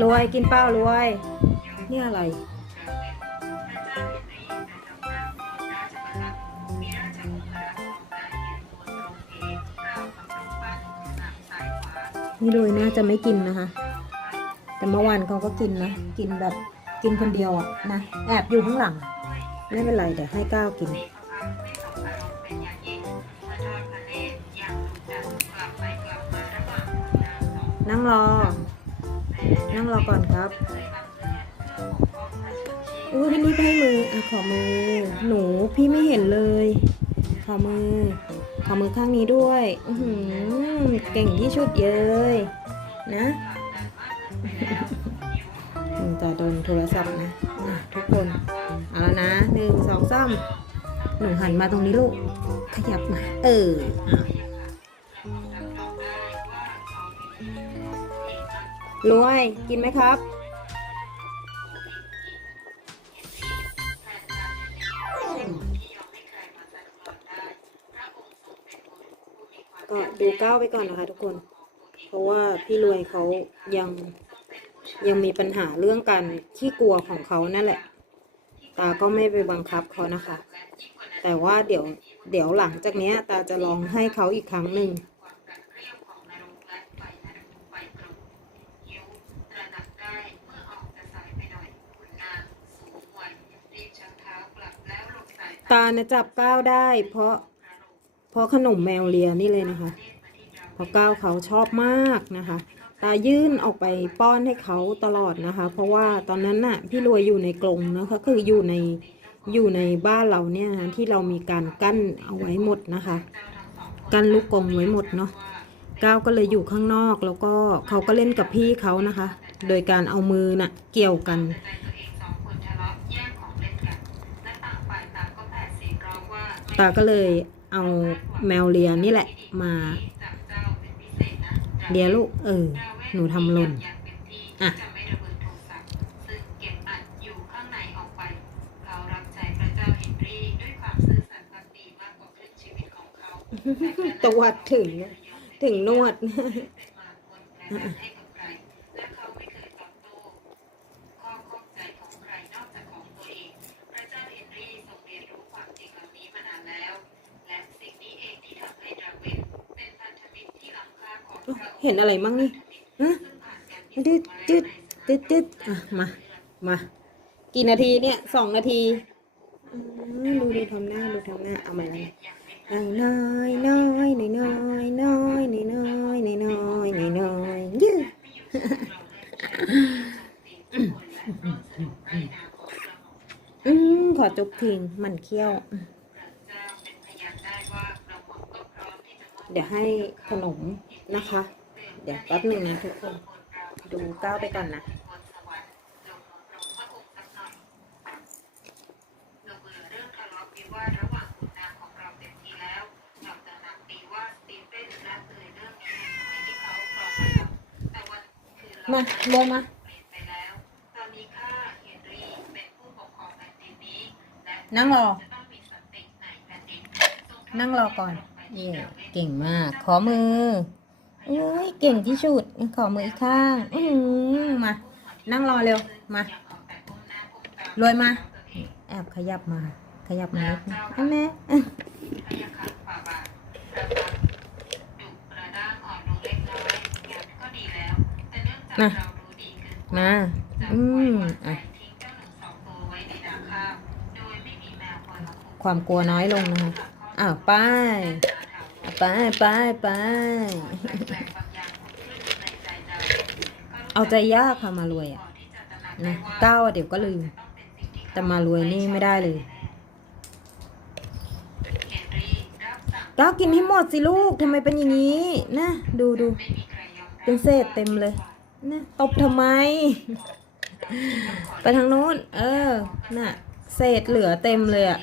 รวยกินเป้ารวย นี่อะไร นี่รวยน่าจะไม่กินนะคะ แต่เมื่อวานเขาก็กินนะ กินแบบกินคนเดียวอะนะ แอบอยู่ข้างหลัง ไม่เป็นไรเดี๋ยวให้ก้าวกินนั่งรอ นั่งรอก่อนครับอุ้ยพี่นี่ให้มืออะขอมือ หนูพี่ไม่เห็นเลย ขอมือ ขอมือข้างนี้ด้วยอือหือเก่งที่ชุดเย้ยนะอืมจะโดนโทรศัพท์นะอะทุกคน เอาแล้วนะหนึ่งสองสามหนูหันมาตรงนี้ลูก ขยับมา เออ รวย กินไหมครับ ก็ดูก้าวไปก่อนนะคะทุกคน เพราะว่าพี่รวยเขายังยังมีปัญหาเรื่องการขี้กลัวของเขานั่นแหละ ตาก็ไม่ไปบังคับเขานะคะ แต่ว่าเดี๋ยวเดี๋ยวหลังจากนี้ตาจะลองให้เขาอีกครั้งหนึ่ง ตานะจับก้าวได้ เพราะ เพราะขนมแมวเลียนี่เลยนะคะ เพราะก้าวเขาชอบมากนะคะ ตายื่นออกไปป้อนให้เขาตลอดนะคะ เพราะว่าตอนนั้นน่ะพี่รวยอยู่ในกรงนะคะคืออยู่ในอยู่ในบ้านเราเนี่ยนะที่เรามีการกั้นเอาไว้หมดนะคะ กั้นลูกกรงไว้หมดเนาะก้าวก็เลยอยู่ข้างนอกแล้วก็เขาก็เล่นกับพี่เขานะคะ โดยการเอามือน่ะเกี่ยวกัน ตาก็เลยเอาแมวเลียนี่แหละมาเลียลูกเออ หนูทำหล่นอะตวัดถึง ถึงนวด เห็นอะไรมั่งนี่ฮะจืดจืดจืดจืดอะมามากี่นาทีเนี่ยสองนาทีดูดูทำหน้าดูทำหน้าเอาใหม่เลยน้อยน้อยน้อยน้อยน้อยน้อยน้อยน้อยน้อยน้อยน้อยยืดอืมขอจุบทิ้งมันเคี้ยว เดี๋ยวให้ขนมนะคะ เดี๋ยวแป๊บหนึ่งนะทุกคน ดูก้าวไปก่อนนะมาลงมานั่งรอ นั่งรอก่อน เย่เก่งมาก ขอมือ เอ้ยเก่งที่สุดขอมืออีกข้าง อืมา นั่งรอเร็ว มารวยมา แอบขยับมา ขยับมานิดนึงอันแม่มามา อืมอะความกลัวน้อยลงนะคะอ้าว ไป ไปไปไปเอาใจยากค่ะมารวยอะนะก้าวอะเดี๋ยวก็ลืม แต่มารวยนี่ไม่ได้เลยก้าวกินให้หมดสิลูกทำไมเป็นอย่างนี้ นะ ดูดูเป็นเศษเต็มเลยนะตบทำไม ไปทางโน้น เออ น่ะ เศษเหลือเต็มเลยอะ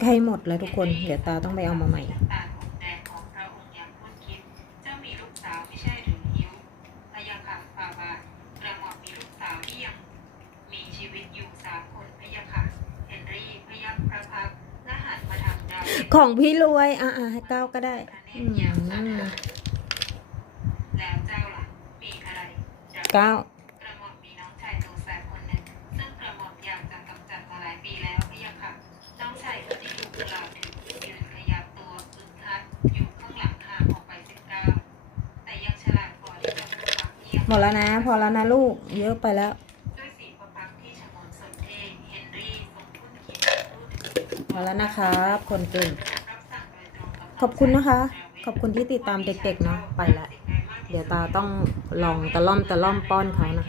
ใกล้หมดแล้วทุกคน เดี๋ยวตาต้องไปเอามาใหม่ของพี่รวย อ่าให้เก้าก็ได้เก้า หมดแล้วนะ พอแล้วนะลูก เยอะไปแล้วพอแล้วนะครับ คนเก่งขอบคุณนะคะ ขอบคุณที่ติดตามเด็กๆเนาะไปละ เดี๋ยวตาต้องลองตะล่อมตะล่อมป้อนเขานะ